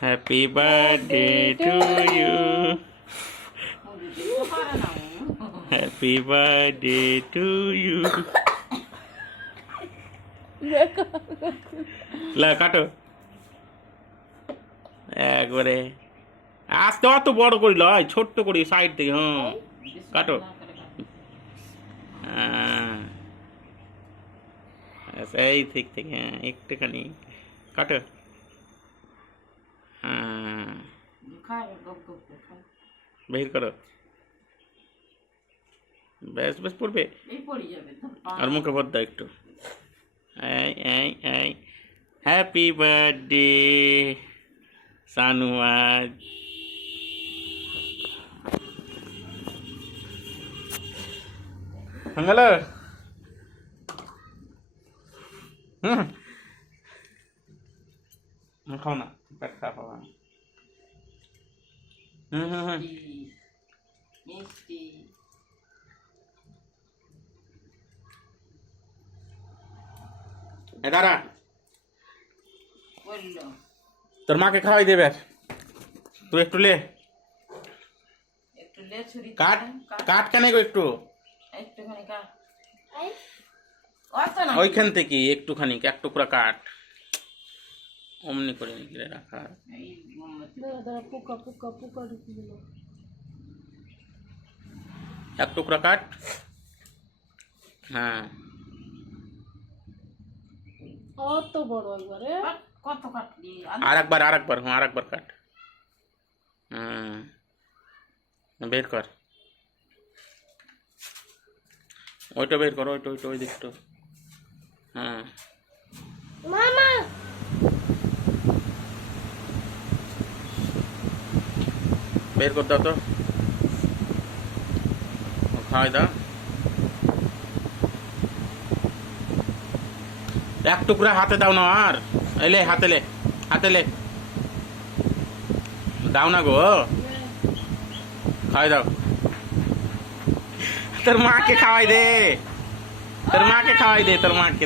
Happy birthday to you. Happy birthday to you. লা কাটো একবারে আস্তে অত বড় করি লয় ছোট্ট করি সাইড থেকে হ্যাঁ কাটো এই ঠিক থেকে হ্যাঁ একটুখানি কাটো হ্যাঁ বের করো বেশ বেশ পড়বে আর মুখে ভর দাও একটু হ্যাপি বার্থডে সানুয়াজ হ্যালো খাও না পেট খারাপ হবে মিষ্টি দাঁড়া বললো তোর মাকে খাওয়াই দেবে তুই একটু লে ছুরি কাট কাট কেন গো একটু একটুখানি কাট ওইখান থেকে একটুখানি এক টুকরা কাট অমনি করে নিয়ে রাখা এক টুকরা কাট হ্যাঁ অত বড় একবারে কত কাটলি আরেকবার হ্যাঁ আরেকবার কাট বের কর ওইটা বের কর ওইটা ওই দিকটা হ্যাঁ মামা বের কর দাও তো খাওয়াই দাও এক টুকরা হাতে দাও না আর এলে হাতে লে দাও না গো খাওয়াই দাও তোর মাকে খাওয়াই দে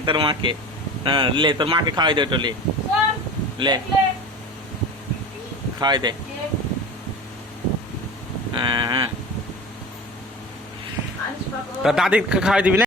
তোর মাকে হ্যাঁ লে তোর মাকে খাওয়াই দে ওটা লে খাওয়াই দে হ্যাঁ তোর দাদি খাওয়াই দিবি না